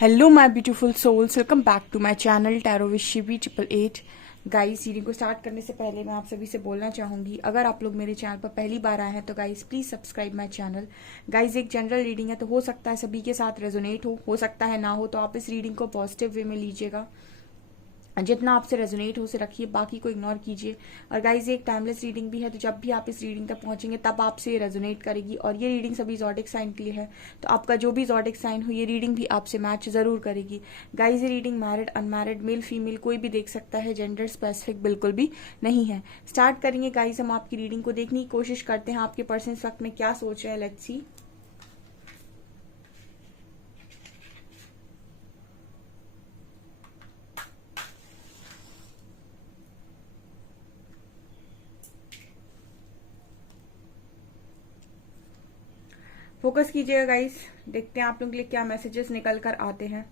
Hello my beautiful souls, welcome back to my channel tarot with Shivi 888। Guys, reading को start करने से पहले मैं आप सभी से बोलना चाहूंगी, अगर आप लोग मेरे चैनल पर पहली बार आए हैं तो guys please subscribe my channel. Guys, एक जनरल रीडिंग है तो हो सकता है सभी के साथ रेजोनेट हो सकता है ना हो, तो आप इस रीडिंग को पॉजिटिव वे में लीजिएगा। जितना आपसे रेजोनेट हो उसे रखिए, बाकी को इग्नोर कीजिए। और गाइज, एक टाइमलेस रीडिंग भी है, तो जब भी आप इस रीडिंग तक पहुंचेंगे तब आपसे रेजोनेट करेगी। और ये रीडिंग सभी जॉडिक साइन के लिए है, तो आपका जो भी जॉडिक साइन हो ये रीडिंग भी आपसे मैच जरूर करेगी। गाइज, ये reading married unmarried male female कोई भी देख सकता है, जेंडर स्पेसिफिक बिल्कुल भी नहीं है। स्टार्ट करेंगे गाइज, हम आपकी रीडिंग को देखने की कोशिश करते हैं आपके पर्सन इस वक्त में क्या सोच रहे हैं। Let's see. फोकस कीजिएगा गाइस, देखते हैं आप लोगों के लिए क्या मैसेजेस निकल कर आते हैं।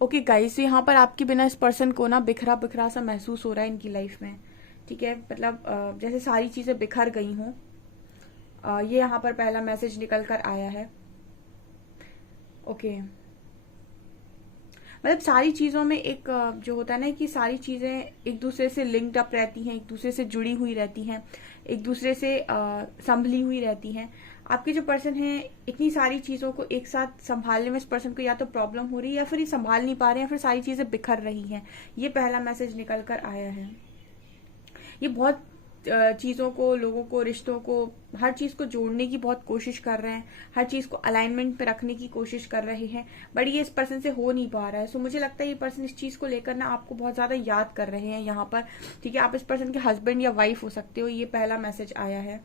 ओके गाइस, तो यहाँ पर आपके बिना इस पर्सन को ना बिखरा बिखरा सा महसूस हो रहा है इनकी लाइफ में। ठीक है, मतलब जैसे सारी चीजें बिखर गई हों। ये यहाँ पर पहला मैसेज निकल कर आया है। ओके, मतलब सारी चीजों में एक जो होता है ना कि सारी चीजें एक दूसरे से लिंक्ड अप रहती हैं, एक दूसरे से जुड़ी हुई रहती हैं, एक दूसरे से संभली हुई रहती हैं। आपके जो पर्सन है इतनी सारी चीजों को एक साथ संभालने में इस पर्सन को या तो प्रॉब्लम हो रही है या फिर ये संभाल नहीं पा रहे हैं, फिर सारी चीजें बिखर रही हैं। ये पहला मैसेज निकल कर आया है। ये बहुत चीजों को, लोगों को, रिश्तों को, हर चीज को जोड़ने की बहुत कोशिश कर रहे हैं, हर चीज को अलाइनमेंट पे रखने की कोशिश कर रहे हैं, बट ये इस पर्सन से हो नहीं पा रहा है। सो मुझे लगता है ये पर्सन इस चीज को लेकर ना आपको बहुत ज्यादा याद कर रहे हैं यहाँ पर। ठीक है, आप इस पर्सन के हस्बैंड या वाइफ हो सकते हो। ये पहला मैसेज आया है।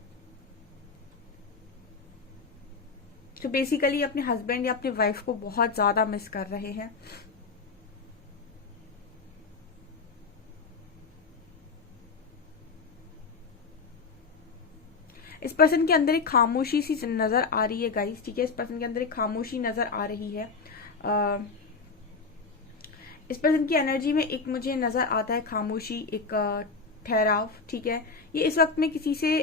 तो बेसिकली अपने हस्बैंड या अपने वाइफ को बहुत ज्यादा मिस कर रहे हैं। इस पर्सन के अंदर एक खामोशी सी नजर आ रही है गाइस। ठीक है, इस पर्सन के अंदर एक खामोशी नजर आ रही है। इस पर्सन की एनर्जी में एक मुझे नजर आता है खामोशी, एक ठहराव। ठीक है, ये इस वक्त में किसी से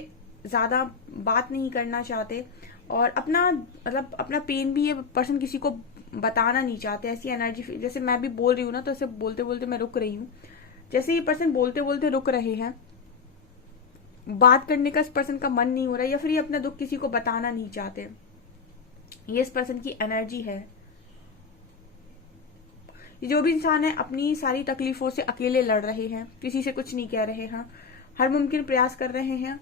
ज्यादा बात नहीं करना चाहते और अपना मतलब अपना पेन भी ये पर्सन किसी को बताना नहीं चाहते। ऐसी एनर्जी, जैसे मैं भी बोल रही हूँ ना, तो ऐसे बोलते बोलते मैं रुक रही हूँ। जैसे ये पर्सन बोलते बोलते रुक रहे हैं, बात करने का इस पर्सन का मन नहीं हो रहा है, या फिर ये अपना दुख किसी को बताना नहीं चाहते। ये इस पर्सन की एनर्जी है। ये जो भी इंसान है अपनी सारी तकलीफों से अकेले लड़ रहे हैं, किसी से कुछ नहीं कह रहे हैं, हर मुमकिन प्रयास कर रहे हैं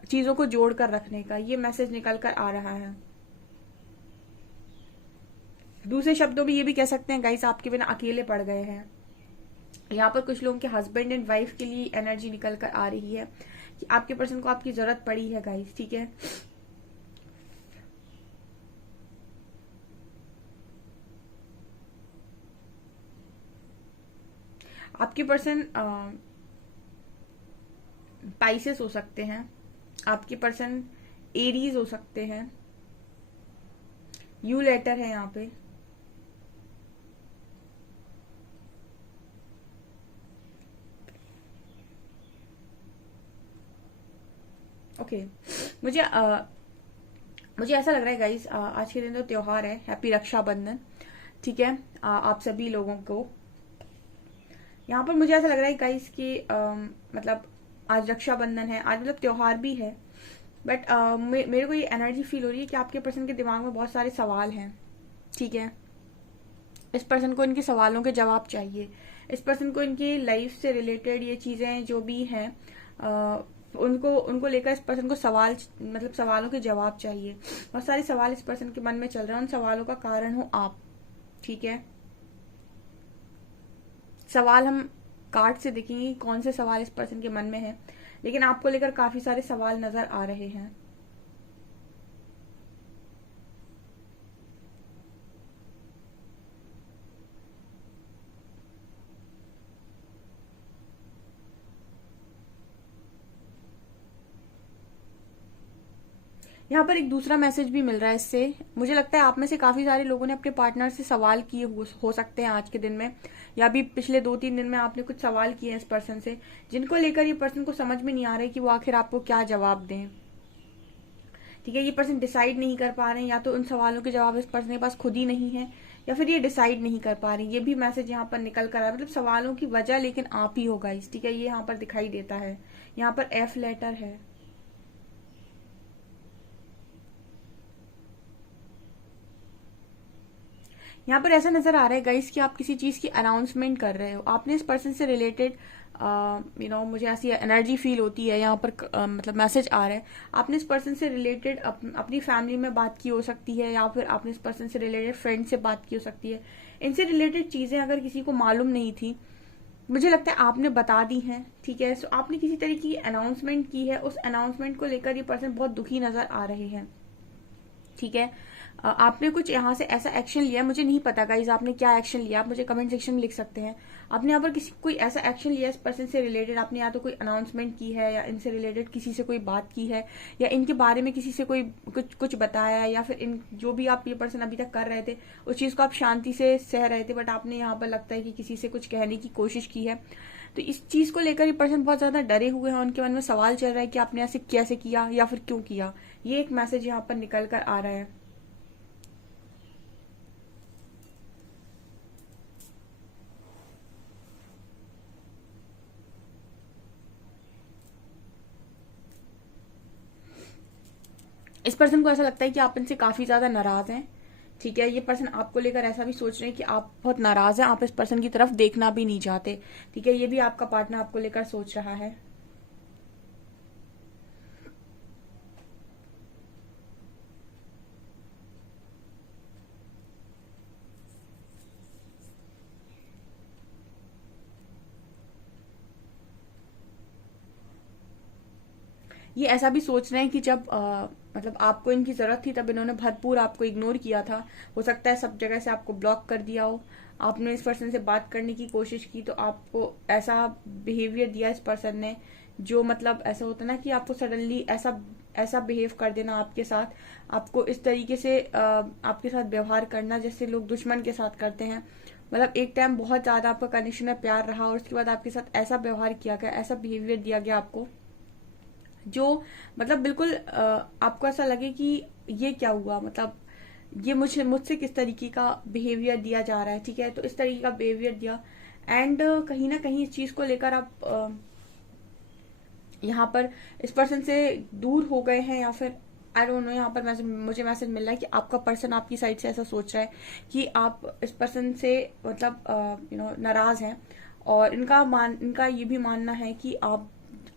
चीजों को जोड़ कर रखने का। ये मैसेज निकल कर आ रहा है। दूसरे शब्दों में ये भी कह सकते हैं गाइस, आपके बिना अकेले पड़ गए हैं। यहाँ पर कुछ लोगों के हस्बैंड एंड वाइफ के लिए एनर्जी निकल कर आ रही है कि आपके पर्सन को आपकी जरूरत पड़ी है गाइस। ठीक है, आपके पर्सन पाइसेस हो सकते हैं, आपके पर्सन एरीज हो सकते हैं। यू लेटर है यहाँ पे। ओके, मुझे मुझे ऐसा लग रहा है गाइस, आज के दिन तो त्योहार है, हैप्पी रक्षाबंधन। ठीक है, आप सभी लोगों को यहाँ पर मुझे ऐसा लग रहा है गाइस कि मतलब आज रक्षाबंधन है, आज मतलब त्योहार भी है, बट मेरे को ये एनर्जी फील हो रही है कि आपके पर्सन के दिमाग में बहुत सारे सवाल हैं। ठीक है, इस पर्सन को इनके सवालों के जवाब चाहिए। इस पर्सन को इनकी लाइफ से रिलेटेड ये चीजें जो भी हैं उनको उनको लेकर इस पर्सन को सवाल, मतलब सवालों के जवाब चाहिए। बहुत सारे सवाल इस पर्सन के मन में चल रहे हैं, उन सवालों का कारण हो आप। ठीक है, सवाल हम कार्ड से देखेंगे कौन से सवाल इस पर्सन के मन में है। लेकिन आपको लेकर काफी सारे सवाल नजर आ रहे हैं। यहाँ पर एक दूसरा मैसेज भी मिल रहा है इससे। मुझे लगता है आप में से काफी सारे लोगों ने अपने पार्टनर से सवाल किए हो सकते हैं आज के दिन में, या भी पिछले 2-3 दिन में आपने कुछ सवाल किए हैं इस पर्सन से, जिनको लेकर ये पर्सन को समझ में नहीं आ रहा है कि वो आखिर आपको क्या जवाब दें। ठीक है, ये पर्सन डिसाइड नहीं कर पा रहे हैं, या तो उन सवालों के जवाब इस पर्सन के पास खुद ही नहीं है, या फिर ये डिसाइड नहीं कर पा रही। ये भी मैसेज यहाँ पर निकल कर आया, मतलब सवालों की वजह लेकिन आप ही होगा इस। ठीक है, ये यहाँ पर दिखाई देता है। यहाँ पर एफ लेटर है। यहाँ पर ऐसा नजर आ रहा है गाइस कि आप किसी चीज की अनाउंसमेंट कर रहे हो, आपने इस पर्सन से रिलेटेड मुझे ऐसी एनर्जी फील होती है यहाँ पर, मतलब मैसेज आ रहा है आपने इस पर्सन से रिलेटेड अपनी फैमिली में बात की हो सकती है, या फिर आपने इस पर्सन से रिलेटेड फ्रेंड से बात की हो सकती है। इनसे रिलेटेड चीजें अगर किसी को मालूम नहीं थी, मुझे लगता है आपने बता दी हैं। ठीक है, सो आपने किसी तरीके की अनाउंसमेंट की है, उस अनाउंसमेंट को लेकर ये पर्सन बहुत दुखी नजर आ रहे हैं। ठीक है, आपने कुछ यहाँ से ऐसा एक्शन लिया, मुझे नहीं पता गाइज आपने क्या एक्शन लिया, आप मुझे कमेंट सेक्शन में लिख सकते हैं। आपने यहाँ पर कोई ऐसा एक्शन लिया इस पर्सन से रिलेटेड, आपने या तो कोई अनाउंसमेंट की है, या इनसे रिलेटेड किसी से कोई बात की है, या इनके बारे में किसी से कोई कुछ बताया है, या फिर इन जो भी आप ये पर्सन अभी तक कर रहे थे उस चीज को आप शांति से सह रहे थे, बट आपने यहाँ पर लगता है कि किसी से कुछ कहने की कोशिश की है। तो इस चीज को लेकर ये पर्सन बहुत ज्यादा डरे हुए हैं, उनके मन में सवाल चल रहा है कि आपने ऐसे कैसे किया या फिर क्यों किया। ये एक मैसेज यहाँ पर निकल कर आ रहा है। इस पर्सन को ऐसा लगता है कि आप इनसे काफी ज्यादा नाराज हैं। ठीक है, ये पर्सन आपको लेकर ऐसा भी सोच रहे हैं कि आप बहुत नाराज हैं, आप इस पर्सन की तरफ देखना भी नहीं चाहते। ठीक है, ये भी आपका पार्टनर आपको लेकर सोच रहा है। ये ऐसा भी सोच रहे हैं कि जब मतलब आपको इनकी जरूरत थी तब इन्होंने भरपूर आपको इग्नोर किया था। हो सकता है सब जगह से आपको ब्लॉक कर दिया हो, आपने इस पर्सन से बात करने की कोशिश की तो आपको ऐसा बिहेवियर दिया इस पर्सन ने, जो मतलब ऐसा होता ना कि आपको सडनली ऐसा ऐसा बिहेव कर देना आपके साथ, आपको इस तरीके से आपके साथ व्यवहार करना जैसे लोग दुश्मन के साथ करते हैं। मतलब एक टाइम बहुत ज्यादा आपका कनेक्शन में प्यार रहा और उसके बाद आपके साथ ऐसा व्यवहार किया गया, ऐसा बिहेवियर दिया गया आपको, जो मतलब बिल्कुल आपको ऐसा लगे कि ये क्या हुआ, मतलब ये मुझसे किस तरीके का बिहेवियर दिया जा रहा है। ठीक है, तो इस तरीके का बिहेवियर दिया, एंड कहीं ना कहीं इस चीज को लेकर आप यहाँ पर इस पर्सन से दूर हो गए हैं, या फिर आई डोंट नो। यहाँ पर मुझे मैसेज मिल रहा है कि आपका पर्सन आपकी साइड से ऐसा सोच रहा है कि आप इस पर्सन से मतलब नाराज हैं, और इनका ये भी मानना है कि आप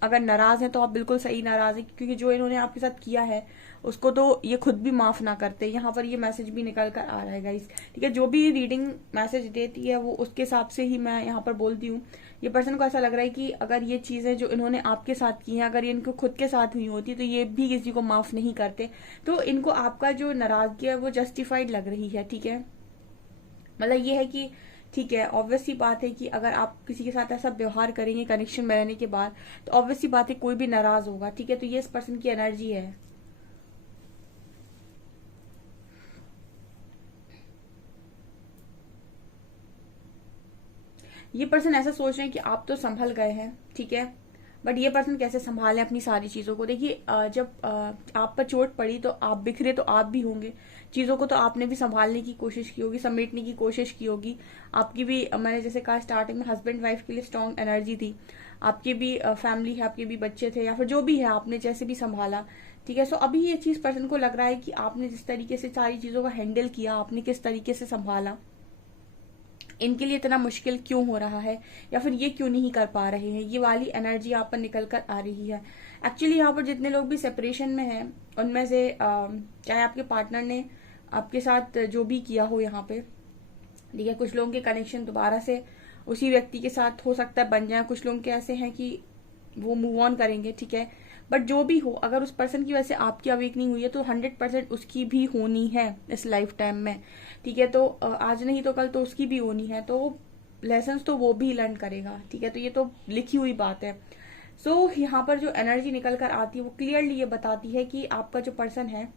अगर नाराज हैं तो आप बिल्कुल सही नाराज हैं, क्योंकि जो इन्होंने आपके साथ किया है उसको तो ये खुद भी माफ ना करते। यहाँ पर ये मैसेज भी निकल कर आ रहा है गाइस। ठीक है, जो भी रीडिंग मैसेज देती है वो उसके हिसाब से ही मैं यहाँ पर बोलती हूँ। ये पर्सन को ऐसा लग रहा है कि अगर ये चीजें जो इन्होंने आपके साथ की हैं अगर ये इनको खुद के साथ हुई होती तो ये भी किसी को माफ नहीं करते, तो इनको आपका जो नाराजगी है वो जस्टिफाइड लग रही है। ठीक है, मतलब ये है कि ठीक है, ऑब्वियस सी बात है कि अगर आप किसी के साथ ऐसा व्यवहार करेंगे कनेक्शन में रहने के बाद, तो ऑब्वियस सी बात है कोई भी नाराज होगा। ठीक है, तो ये इस पर्सन की एनर्जी है। ये पर्सन ऐसा सोच रहे हैं कि आप तो संभल गए हैं। ठीक है, बट ये पर्सन कैसे संभाले अपनी सारी चीजों को। देखिए, जब आप पर चोट पड़ी तो आप बिखरे तो आप भी होंगे, चीजों को तो आपने भी संभालने की कोशिश की होगी, समेटने की कोशिश की होगी। आपकी भी मैंने जैसे कहा स्टार्टिंग में हस्बैंड वाइफ के लिए स्ट्रॉन्ग एनर्जी थी, आपकी भी फैमिली है, आपके भी बच्चे थे, या फिर जो भी है आपने जैसे भी संभाला। ठीक है, सो अभी ये चीज पर्सन को लग रहा है कि आपने जिस तरीके से सारी चीजों को हैंडल किया, आपने किस तरीके से संभाला, इनके लिए इतना मुश्किल क्यों हो रहा है, या फिर ये क्यों नहीं कर पा रहे हैं, ये वाली एनर्जी यहाँ पर निकल कर आ रही है। एक्चुअली यहाँ पर जितने लोग भी सेपरेशन में हैं उनमें से चाहे आपके पार्टनर ने आपके साथ जो भी किया हो यहाँ पे, ठीक है, कुछ लोगों के कनेक्शन दोबारा से उसी व्यक्ति के साथ हो सकता है बन जाए, कुछ लोग के ऐसे हैं कि वो मूव ऑन करेंगे, ठीक है। बट जो भी हो, अगर उस पर्सन की वजह से आपकी अवेकनिंग हुई है तो 100% उसकी भी होनी है इस लाइफ टाइम में, ठीक है। तो आज नहीं तो कल तो उसकी भी होनी है, तो लेसन तो वो भी लर्न करेगा, ठीक है। तो ये तो लिखी हुई बात है। सो यहाँ पर जो एनर्जी निकल कर आती है वो क्लियरली ये बताती है कि आपका जो पर्सन है,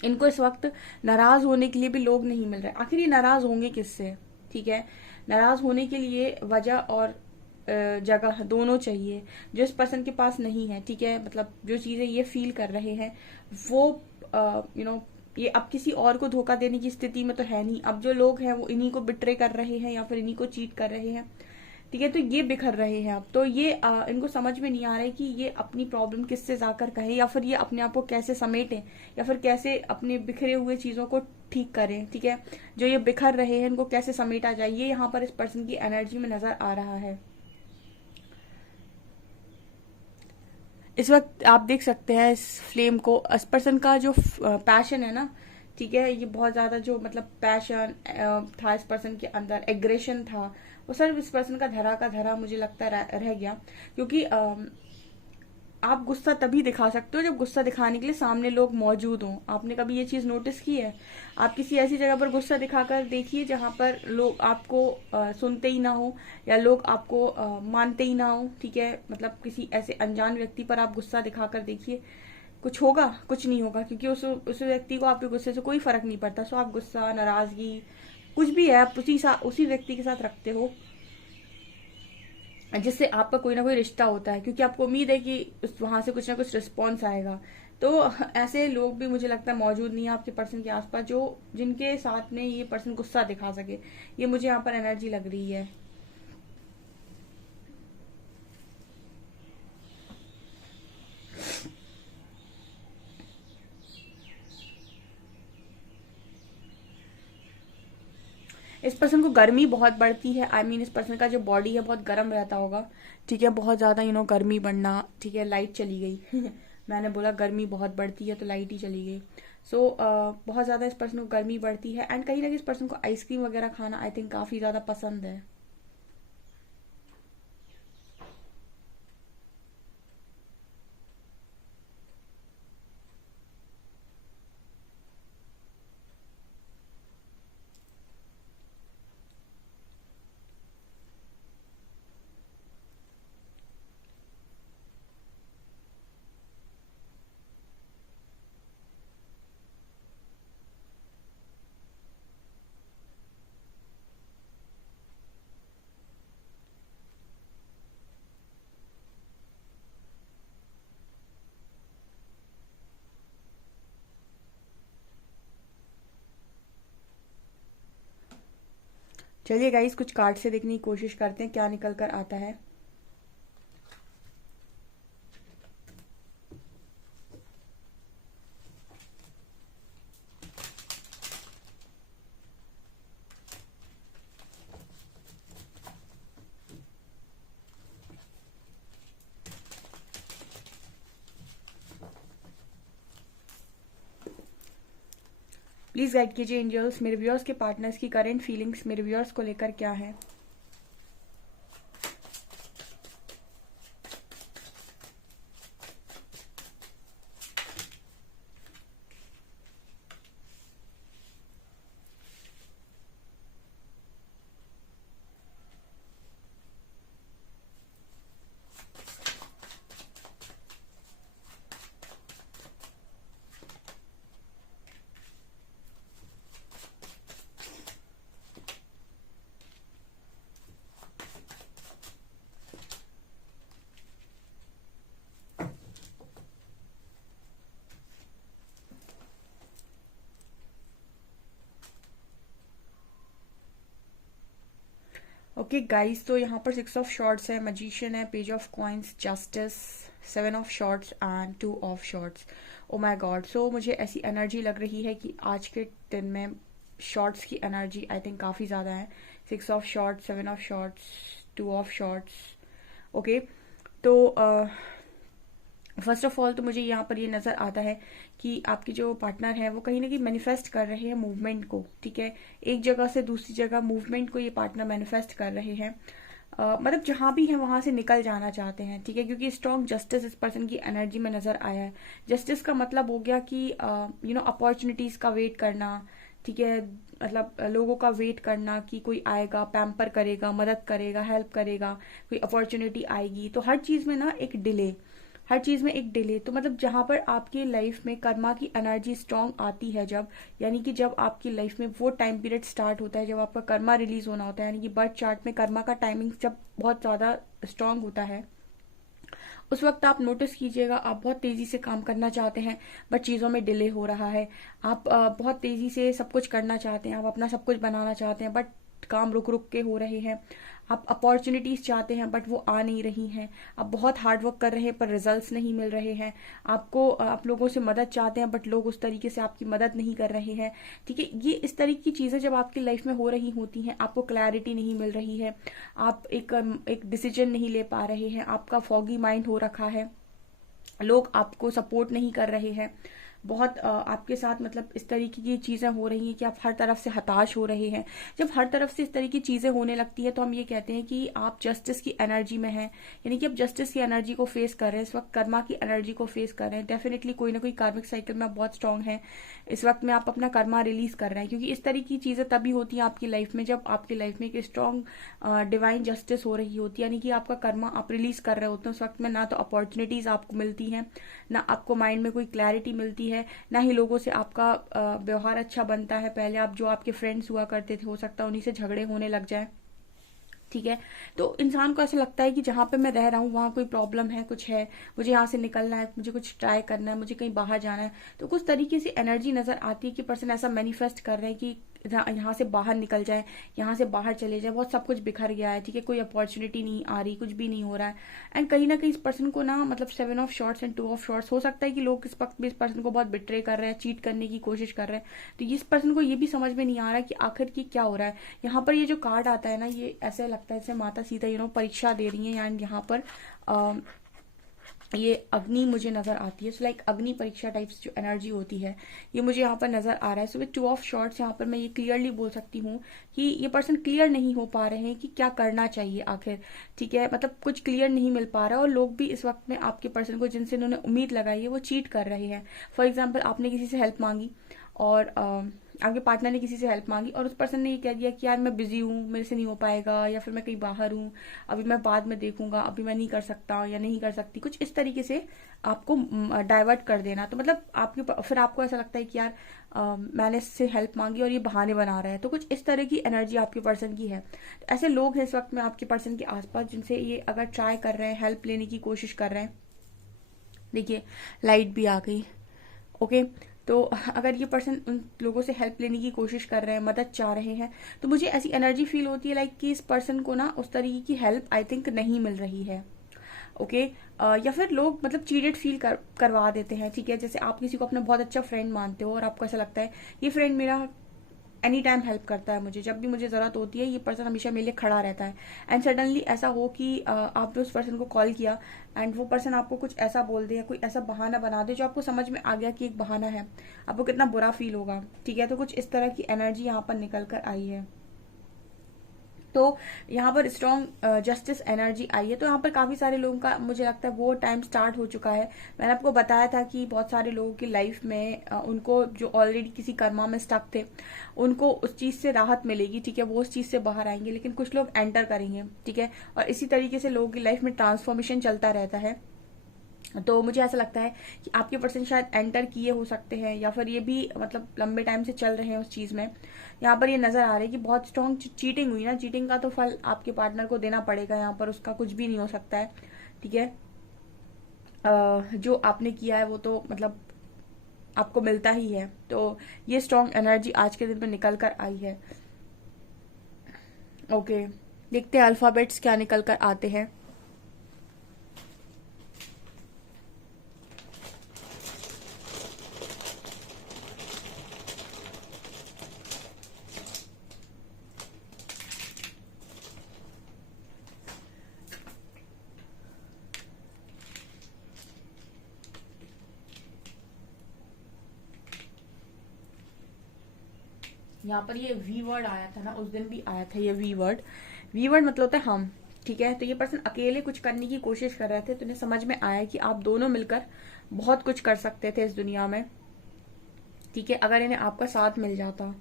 इनको इस वक्त नाराज होने के लिए भी लोग नहीं मिल रहे। आखिर ये नाराज होंगे किससे, ठीक है। नाराज होने के लिए वजह और जगह दोनों चाहिए, जो इस पर्सन के पास नहीं है, ठीक है। मतलब जो चीजें ये फील कर रहे हैं वो ये अब किसी और को धोखा देने की स्थिति में तो है नहीं। अब जो लोग हैं वो इन्हीं को बिट्रे कर रहे हैं या फिर इन्हीं को चीट कर रहे हैं, ठीक है। तो ये बिखर रहे हैं अब, तो ये इनको समझ में नहीं आ रहा है कि ये अपनी प्रॉब्लम किससे जाकर कहें, या फिर ये अपने आप को कैसे समेटें, या फिर कैसे अपने बिखरे हुए चीजों को ठीक करें, ठीक है। जो ये बिखर रहे हैं इनको कैसे समेटा जाए, ये यहाँ पर इस पर्सन की एनर्जी में नजर आ रहा है। इस वक्त आप देख सकते हैं इस फ्लेम को, इस पर्सन का जो पैशन है ना, ठीक है, ये बहुत ज्यादा जो मतलब पैशन था इस पर्सन के अंदर, एग्रेशन था, वो सिर्फ इस पर्सन का धरा का धरा मुझे लगता है रह गया। क्योंकि आप गुस्सा तभी दिखा सकते हो जब गुस्सा दिखाने के लिए सामने लोग मौजूद हों। आपने कभी ये चीज नोटिस की है? आप किसी ऐसी जगह पर गुस्सा दिखाकर देखिए जहां पर लोग आपको सुनते ही ना हो, या लोग आपको मानते ही ना हो, ठीक है। मतलब किसी ऐसे अनजान व्यक्ति पर आप गुस्सा दिखाकर देखिए, कुछ होगा? कुछ नहीं होगा, क्योंकि उस व्यक्ति को आपके गुस्से से कोई फर्क नहीं पड़ता। सो आप गुस्सा, नाराजगी, कुछ भी है, आप उसी व्यक्ति के साथ रखते हो जिससे आपका कोई ना कोई रिश्ता होता है, क्योंकि आपको उम्मीद है कि वहां से कुछ ना कुछ रिस्पॉन्स आएगा। तो ऐसे लोग भी मुझे लगता है मौजूद नहीं है आपके पर्सन के आसपास, जो जिनके साथ में ये पर्सन गुस्सा दिखा सके। ये मुझे यहाँ पर एनर्जी लग रही है। इस पर्सन को गर्मी बहुत बढ़ती है। आई मीन इस पर्सन का जो बॉडी है बहुत गर्म रहता होगा, ठीक है। बहुत ज्यादा गर्मी बढ़ना, ठीक है। लाइट चली गई मैंने बोला गर्मी बहुत बढ़ती है तो लाइट ही चली गई। सो बहुत ज्यादा इस पर्सन को गर्मी बढ़ती है, एंड कहीं ना कहीं इस पर्सन को आइसक्रीम वगैरह खाना आई थिंक काफी ज्यादा पसंद है। चलिए गाइस, कुछ कार्ड से देखने की कोशिश करते हैं क्या निकल कर आता है। प्लीज गाइड कीजिए एंजल्स, मेरे व्यूअर्स के पार्टनर्स की करेंट फीलिंग्स मेरे व्यूअर्स को लेकर क्या है। ओके गाइस, तो यहाँ पर 6 ऑफ शॉर्ट्स है, मजिशियन है, page of coins, justice, 7 of swords and 2 of swords. Oh my god. So मुझे ऐसी एनर्जी लग रही है कि आज के दिन में शॉर्ट्स की एनर्जी आई थिंक काफी ज्यादा है। 6 of shorts, 7 of shorts, 2 of shorts. Okay, तो फर्स्ट ऑफ ऑल तो मुझे यहाँ पर ये नजर आता है कि आपके जो पार्टनर है वो कहीं ना कहीं मैनिफेस्ट कर रहे हैं मूवमेंट को, ठीक है। एक जगह से दूसरी जगह मूवमेंट को ये पार्टनर मैनिफेस्ट कर रहे हैं। मतलब जहां भी है वहां से निकल जाना चाहते हैं, ठीक है, क्योंकि स्ट्रॉन्ग जस्टिस इस पर्सन की एनर्जी में नजर आया है। जस्टिस का मतलब हो गया कि अपॉर्चुनिटीज का वेट करना, ठीक है, मतलब लोगों का वेट करना कि कोई आएगा, पैम्पर करेगा, मदद करेगा, हेल्प करेगा, कोई अपॉर्चुनिटी आएगी। तो हर चीज में ना एक डिले, हर चीज में एक डिले। तो मतलब जहां पर आपकी लाइफ में कर्मा की एनर्जी स्ट्रांग आती है, जब यानी कि जब आपकी लाइफ में वो टाइम पीरियड स्टार्ट होता है जब आपका कर्मा रिलीज होना होता है, यानी कि बर्थ चार्ट में कर्मा का टाइमिंग जब बहुत ज्यादा स्ट्रांग होता है, उस वक्त आप नोटिस कीजिएगा आप बहुत तेजी से काम करना चाहते हैं बट चीजों में डिले हो रहा है। आप बहुत तेजी से सब कुछ करना चाहते हैं, आप अपना सब कुछ बनाना चाहते हैं बट काम रुक रुक के हो रहे हैं। आप अपॉर्चुनिटीज चाहते हैं बट वो आ नहीं रही हैं। आप बहुत हार्ड वर्क कर रहे हैं पर रिजल्ट्स नहीं मिल रहे हैं। आप लोगों से मदद चाहते हैं बट लोग उस तरीके से आपकी मदद नहीं कर रहे हैं, ठीक है। ये इस तरीके की चीजें जब आपकी लाइफ में हो रही होती हैं, आपको क्लैरिटी नहीं मिल रही है, आप एक डिसीजन नहीं ले पा रहे हैं, आपका फॉगी माइंड हो रखा है, लोग आपको सपोर्ट नहीं कर रहे हैं, बहुत आपके साथ मतलब इस तरीके की चीजें हो रही हैं कि आप हर तरफ से हताश हो रहे हैं। जब हर तरफ से इस तरह की चीजें होने लगती है तो हम ये कहते हैं कि आप जस्टिस की एनर्जी में हैं, यानी कि आप जस्टिस की एनर्जी को फेस कर रहे हैं, इस वक्त कर्मा की एनर्जी को फेस कर रहे हैं। डेफिनेटली कोई ना कोई कार्मिक साइकिल में आप बहुत स्ट्रांग है, इस वक्त में आप अपना कर्मा रिलीज कर रहे हैं, क्योंकि इस तरह की चीजें तभी होती हैं आपकी लाइफ में जब आपकी लाइफ में एक स्ट्रांग डिवाइन जस्टिस हो रही होती है, यानी कि आपका कर्मा आप रिलीज कर रहे होते हैं। उस वक्त में ना तो अपॉर्चुनिटीज आपको मिलती हैं, ना आपको माइंड में कोई क्लैरिटी मिलती है, ना ही लोगों से आपका व्यवहार अच्छा बनता है। पहले आप जो आपके फ्रेंड्स हुआ करते थे, हो सकता है उन्हीं से झगड़े होने लग जाए, ठीक है। तो इंसान को ऐसा लगता है कि जहां पे मैं रह रहा हूँ वहां कोई प्रॉब्लम है, कुछ है, मुझे यहाँ से निकलना है, मुझे कुछ ट्राई करना है, मुझे कहीं बाहर जाना है। तो कुछ तरीके से एनर्जी नजर आती है कि पर्सन ऐसा मैनिफेस्ट कर रहे हैं कि यहाँ से बाहर निकल जाए, यहाँ से बाहर चले जाए, बहुत सब कुछ बिखर गया है, ठीक है, कोई अपॉर्चुनिटी नहीं आ रही, कुछ भी नहीं हो रहा है। एंड कहीं ना कहीं इस पर्सन को ना मतलब 7 of swords and 2 of shorts, हो सकता है कि लोग इस वक्त भी इस पर्सन को बहुत बिट्रे कर रहे हैं, चीट करने की कोशिश कर रहे हैं। तो इस पर्सन को ये भी समझ में नहीं आ रहा है कि आखिर की क्या हो रहा है। यहाँ पर ये जो कार्ड आता है ना, ये ऐसे लगता है जैसे माता सीता परीक्षा दे रही है, एंड यहाँ पर ये अग्नि मुझे नजर आती है। सो लाइक अग्नि परीक्षा टाइप्स जो एनर्जी होती है, ये मुझे यहाँ पर नजर आ रहा है। सो विद 2 ऑफ शॉर्ट्स यहाँ पर मैं ये क्लियरली बोल सकती हूँ कि ये पर्सन क्लियर नहीं हो पा रहे हैं कि क्या करना चाहिए आखिर, ठीक है, मतलब कुछ क्लियर नहीं मिल पा रहा है। और लोग भी इस वक्त में आपके पर्सन को जिनसे उन्होंने उम्मीद लगाई है वो चीट कर रहे हैं। फॉर एग्जाम्पल आपने किसी से हेल्प मांगी और आपके पार्टनर ने किसी से हेल्प मांगी और उस पर्सन ने ये कह दिया कि यार मैं बिजी हूँ, मेरे से नहीं हो पाएगा, या फिर मैं कहीं बाहर हूँ, अभी मैं बाद में देखूंगा, अभी मैं नहीं कर सकता या नहीं कर सकती, कुछ इस तरीके से आपको डाइवर्ट कर देना। तो मतलब फिर आपको ऐसा लगता है कि यार मैंने इससे हेल्प मांगी और ये बहाने बना रहा है। तो कुछ इस तरह की एनर्जी आपके पर्सन की है। तो ऐसे लोग हैं इस वक्त में आपके पर्सन के आसपास जिनसे ये अगर ट्राई कर रहे हैं, हेल्प लेने की कोशिश कर रहे हैं। देखिए लाइट भी आ गई, ओके। तो अगर ये पर्सन उन लोगों से हेल्प लेने की कोशिश कर रहे हैं, मदद चाह रहे हैं, तो मुझे ऐसी एनर्जी फील होती है लाइक कि इस पर्सन को ना उस तरीके की हेल्प आई थिंक नहीं मिल रही है, ओके। या फिर लोग मतलब चीटेड फील करवा देते हैं, ठीक है। जैसे आप किसी को अपना बहुत अच्छा फ्रेंड मानते हो और आपको ऐसा लगता है ये फ्रेंड मेरा एनी टाइम हेल्प करता है, मुझे जब भी मुझे जरूरत होती है ये पर्सन हमेशा मेरे लिए खड़ा रहता है। एंड सडनली ऐसा हो कि आपने उस पर्सन को कॉल किया एंड वो पर्सन आपको कुछ ऐसा बोल दे या कोई ऐसा बहाना बना दे जो आपको समझ में आ गया कि एक बहाना है, आपको कितना बुरा फील होगा, ठीक है। तो कुछ इस तरह की एनर्जी यहाँ पर निकल कर आई है। तो यहाँ पर स्ट्रॉन्ग जस्टिस एनर्जी आई है। तो यहाँ पर काफी सारे लोगों का मुझे लगता है वो टाइम स्टार्ट हो चुका है। मैंने आपको बताया था कि बहुत सारे लोगों की लाइफ में उनको जो ऑलरेडी किसी कर्मा में स्टक थे उनको उस चीज से राहत मिलेगी, ठीक है, वो उस चीज से बाहर आएंगे। लेकिन कुछ लोग एंटर करेंगे, ठीक है, और इसी तरीके से लोगों की लाइफ में ट्रांसफॉर्मेशन चलता रहता है। तो मुझे ऐसा लगता है कि आपके पर्सन शायद एंटर किए हो सकते हैं या फिर ये भी मतलब लंबे टाइम से चल रहे हैं उस चीज में। यहाँ पर ये नजर आ रहा है कि बहुत स्ट्रॉन्ग चीटिंग हुई ना, चीटिंग का तो फल आपके पार्टनर को देना पड़ेगा, यहाँ पर उसका कुछ भी नहीं हो सकता है, ठीक है। जो आपने किया है वो तो मतलब आपको मिलता ही है। तो ये स्ट्रॉन्ग एनर्जी आज के दिन में निकल कर आई है, ओके। देखते हैं अल्फाबेट्स क्या निकल कर आते हैं। यहाँ पर ये वी वर्ड आया था ना, उस दिन भी आया था ये वी वर्ड। वी वर्ड मतलब होता है हम, ठीक है, तो ये पर्सन अकेले कुछ करने की कोशिश कर रहे थे, तो उन्हें समझ में आया कि आप दोनों मिलकर बहुत कुछ कर सकते थे इस दुनिया में, ठीक है, अगर इन्हें आपका साथ मिल जाता।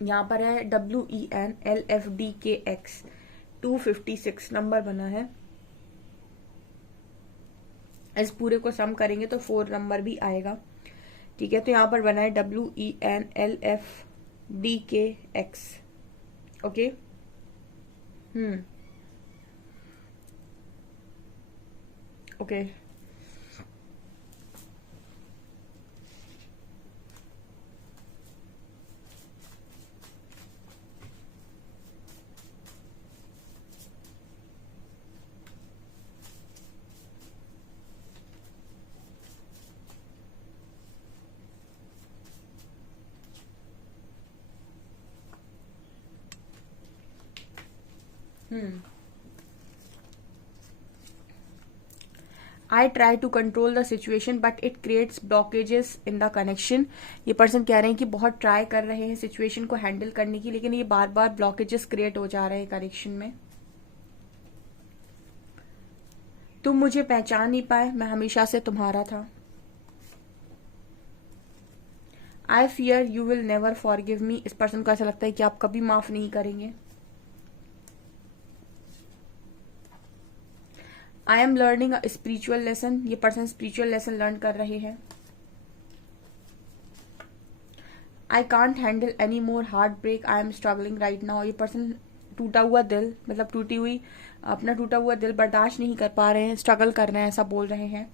यहाँ पर है WENLFDKX 256 नंबर बना है। इस पूरे को सम करेंगे तो 4 नंबर भी आएगा, ठीक है। तो यहाँ पर बना है WENLFDKX, okay. Okay, I try to control the situation but it creates blockages in the connection। ये पर्सन कह रहे हैं कि बहुत ट्राई कर रहे हैं सिचुएशन को हैंडल करने की, लेकिन ये बार बार ब्लॉकेजेस क्रिएट हो जा रहे हैं कनेक्शन में। तुम मुझे पहचान नहीं पाए, मैं हमेशा से तुम्हारा था। I fear you will never forgive me। इस पर्सन को ऐसा लगता है कि आप कभी माफ नहीं करेंगे। I am learning a spiritual lesson। ये पर्सन स्पिरिचुअल लेसन लर्न कर रहे हैं। I can't handle any more heartbreak। I am struggling right now। ये पर्सन टूटा हुआ दिल, मतलब अपना टूटा हुआ दिल बर्दाश्त नहीं कर पा रहे हैं, स्ट्रगल कर रहे हैं, ऐसा बोल रहे हैं।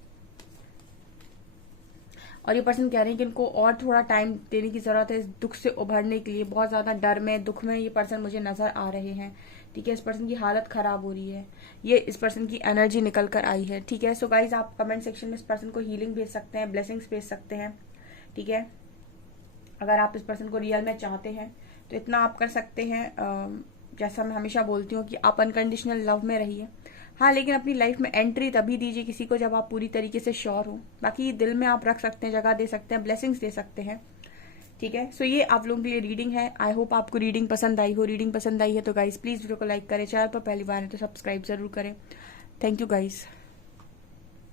और ये पर्सन कह रहे हैं कि इनको और थोड़ा टाइम देने की जरूरत है इस दुख से उभरने के लिए। बहुत ज्यादा डर में, दुख में ये पर्सन मुझे नजर आ रहे हैं, ठीक है। इस पर्सन की हालत खराब हो रही है, ये इस पर्सन की एनर्जी निकल कर आई है, ठीक है। सो गाइज, आप कमेंट सेक्शन में इस पर्सन को हीलिंग भेज सकते हैं, ब्लेसिंग्स भेज सकते हैं, ठीक है। अगर आप इस पर्सन को रियल में चाहते हैं तो इतना आप कर सकते हैं, जैसा मैं हमेशा बोलती हूँ कि आप अनकंडीशनल लव में रहिए, हाँ, लेकिन अपनी लाइफ में एंट्री तभी दीजिए किसी को जब आप पूरी तरीके से श्योर हो। बाकी दिल में आप रख सकते हैं, जगह दे सकते हैं, ब्लेसिंग्स दे सकते हैं, ठीक है। सो ये आप लोगों के लिए रीडिंग है। आई होप आपको रीडिंग पसंद आई हो। रीडिंग पसंद आई है तो गाइज प्लीज वीडियो को लाइक करें, चैनल पर पहली बार है तो सब्सक्राइब जरूर करें। Thank you guys.